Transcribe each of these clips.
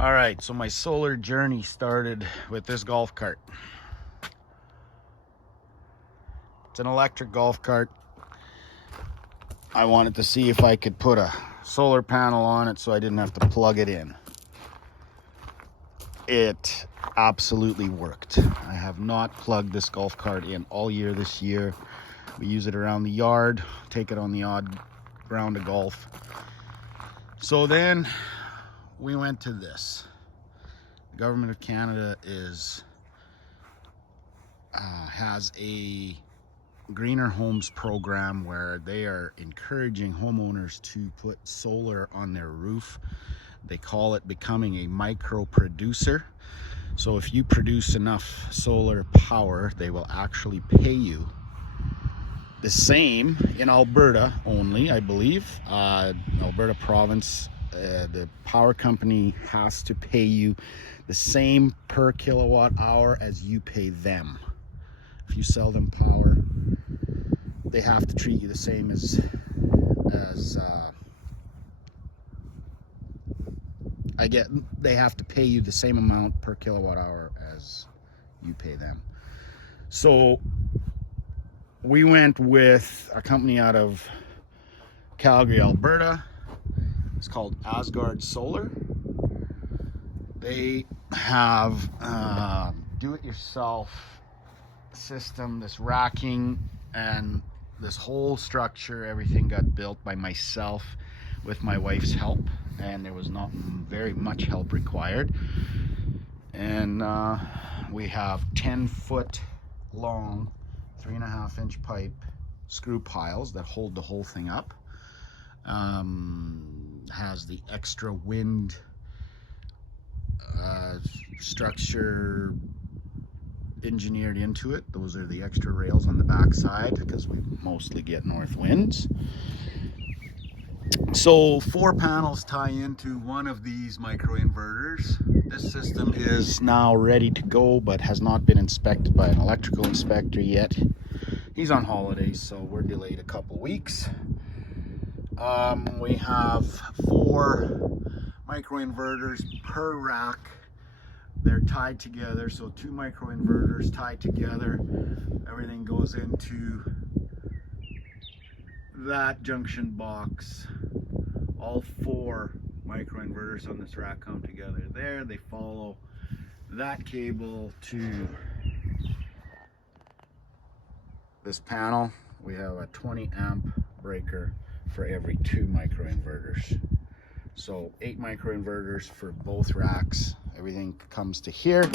All right, so my solar journey started with this golf cart. It's an electric golf cart. I wanted to see if I could put a solar panel on it so I didn't have to plug it in. It absolutely worked. I have not plugged this golf cart in all year this year. We use it around the yard, take it on the odd round of golf. So then we went to this. The government of Canada has a greener homes program where they are encouraging homeowners to put solar on their roof. They call it becoming a micro producer. So if you produce enough solar power, they will actually pay you the same in Alberta only, I believe. Alberta province, the power company has to pay you the same per kilowatt hour as you pay them. If you sell them power, they have to treat you the same as they have to pay you the same amount per kilowatt hour as you pay them. So we went with a company out of Calgary, Alberta. It's called Asgard Solar. They have do-it-yourself system, this racking and this whole structure. Everything got built by myself with my wife's help, and there was not very much help required. And we have 10-foot long 3.5-inch pipe screw piles that hold the whole thing up. Has the extra wind structure engineered into it. Those are the extra rails on the back side because we mostly get north winds. So 4 panels tie into one of these microinverters. This system is now ready to go, but has not been inspected by an electrical inspector yet. He's on holidays, so we're delayed a couple weeks. We have 4 microinverters per rack. They're tied together, so 2 microinverters tied together. Everything goes into that junction box. All 4 microinverters on this rack come together there. They follow that cable to this panel. We have a 20 amp breaker for every 2 microinverters. So 8 microinverters for both racks. Everything comes to here.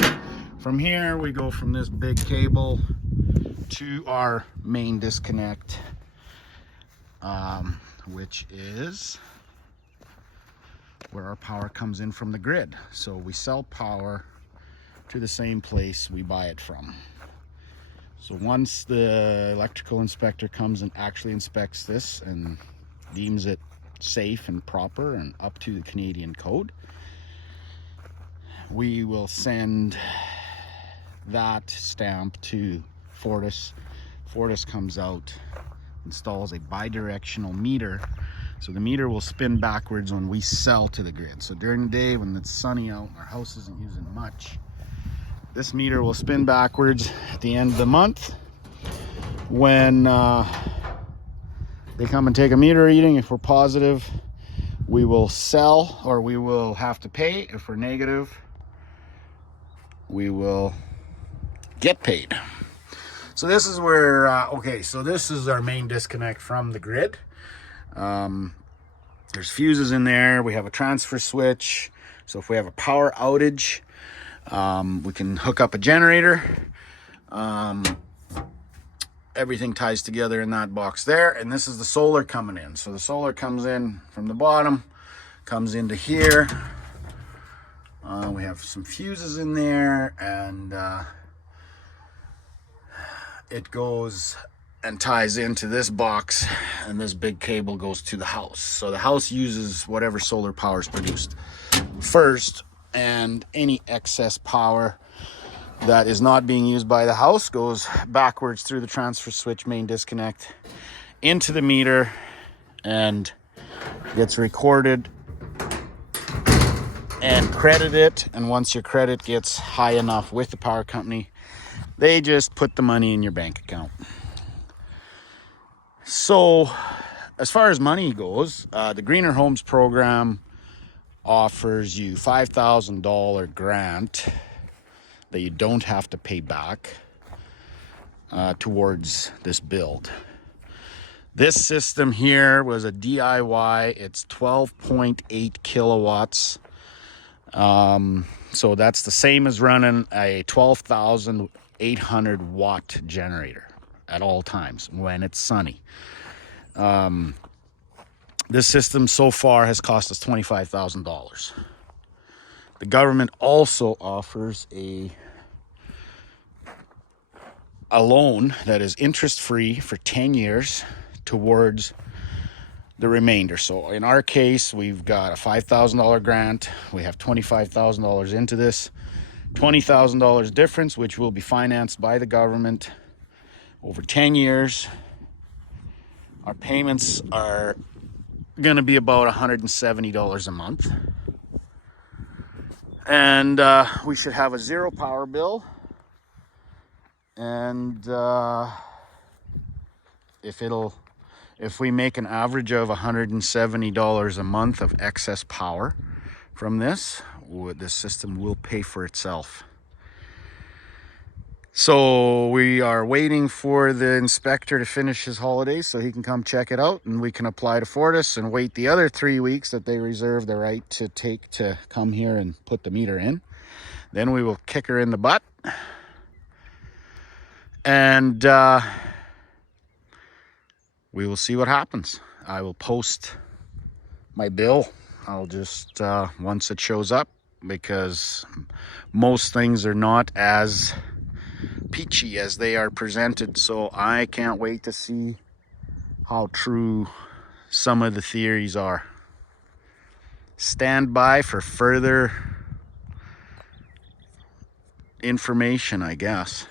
From here, we go from this big cable to our main disconnect, which is where our power comes in from the grid. So we sell power to the same place we buy it from. So once the electrical inspector comes and actually inspects this and deems it safe and proper and up to the Canadian code, we will send that stamp to Fortis. Fortis comes out, installs a bidirectional meter, so the meter will spin backwards when we sell to the grid. So during the day when it's sunny out and our house isn't using much, this meter will spin backwards at the end of the month. When they come and take a meter reading, if we're positive, we will sell, or we will have to pay. If we're negative, we will get paid. So this is where, so this is our main disconnect from the grid. There's fuses in there. We have a transfer switch. So if we have a power outage, we can hook up a generator. Everything ties together in that box there, and this is the solar coming in. So the solar comes in from the bottom, comes into here. We have some fuses in there, and it goes and ties into this box, and this big cable goes to the house. So the house uses whatever solar power is produced first, and any excess power that is not being used by the house goes backwards through the transfer switch main disconnect into the meter and gets recorded and credit it. And once your credit gets high enough with the power company, they just put the money in your bank account. So as far as money goes, the Greener Homes program offers you $5,000 grant that you don't have to pay back towards this build. This system here was a DIY. It's 12.8 kilowatts. So that's the same as running a 12,800 watt generator at all times when it's sunny. This system so far has cost us $25,000. The government also offers a loan that is interest-free for 10 years towards the remainder. So in our case, we've got a $5,000 grant. We have $25,000 into this. $20,000 difference, which will be financed by the government over 10 years. Our payments are going to be about $170 a month. And we should have a zero power bill. And if we make an average of $170 a month of excess power from this system will pay for itself. So we are waiting for the inspector to finish his holidays so he can come check it out, and we can apply to Fortis and wait the other 3 weeks that they reserve the right to take to come here and put the meter in. Then we will kick her in the butt. And we will see what happens. I will post my bill. I'll just, once it shows up, because most things are not as peachy as they are presented. So I can't wait to see how true some of the theories are. Stand by for further information, I guess.